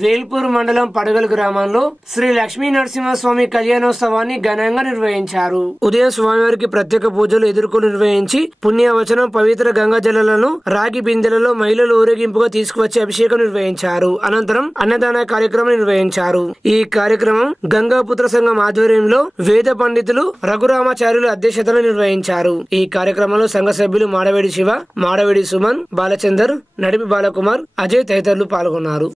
వేల్పూర్ మండలం పడగల్ గ్రామంలో శ్రీ లక్ష్మీ నరసింహస్వామి కళ్యాణోత్సవాన్ని ఘనంగా నిర్వహించారు. ఉదయం స్వామివారికి ప్రత్యేక పూజలు ఎదుర్కొని నిర్వహించి పుణ్యవచనం పవిత్ర గంగా జలాలను రాగి బిందెలలో మహిళలు ఊరేగింపుగా తీసుకువచ్చి అభిషేకం నిర్వహించారు. అనంతరం అన్నదాన కార్యక్రమం నిర్వహించారు. ఈ కార్యక్రమం గంగాపుత్ర సంఘం ఆధ్వర్యంలో వేద పండితులు రఘురామాచార్యులు అధ్యక్షతన నిర్వహించారు. ఈ కార్యక్రమంలో సంఘ సభ్యులు మాడవేడి శివ, మాడవేడి సుమన్, బాలచందర్, నడిపి బాలకుమార్, అజయ్ తదితరులు పాల్గొన్నారు.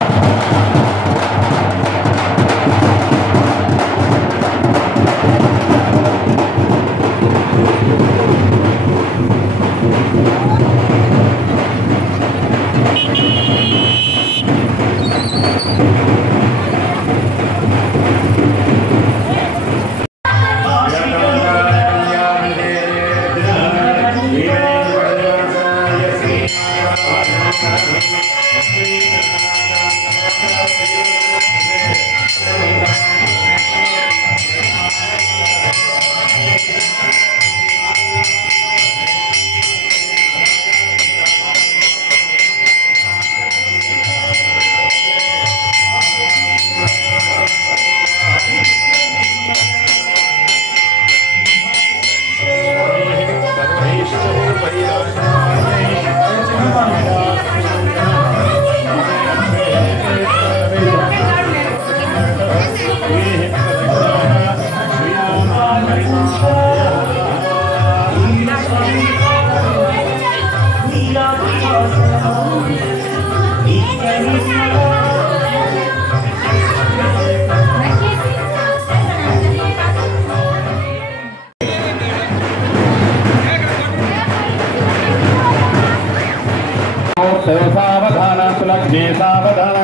सावधान सुलक्ष्मी सावधान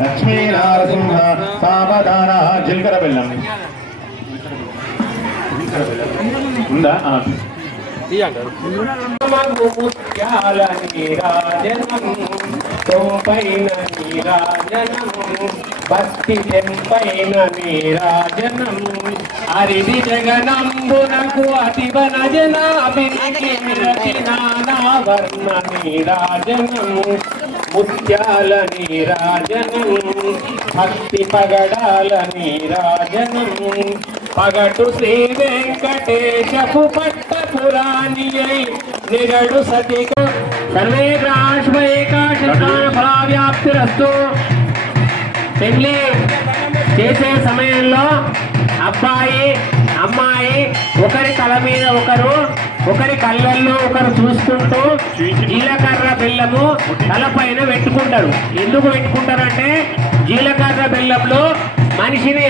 लक्ष्मी नारसिंह सावधान जिलकर बेल्लम ఉందా భక్తి చెంపైన నీరాజనం అరిది జగనంబునకు అతివన జనాభికి నానావర్ణ నీరాజనం ముత్యాల నీరాజనం భక్తి పగడాల నీరాజనం పగటు శ్రీ వెంకటేశపు పట్టపురాణి నిగడు సతిక సర్వే ఫలావ్యాప్తిరస్తు. పెళ్లి చేసే సమయంలో అబ్బాయి అమ్మాయి ఒకరి తల మీద ఒకరు, ఒకరి కళ్ళల్లో ఒకరు చూసుకుంటూ జీలకర్ర బెల్లము తలపైన పెట్టుకుంటారు. ఎందుకు పెట్టుకుంటారంటే జీలకర్ర బెల్లంలో మనిషిని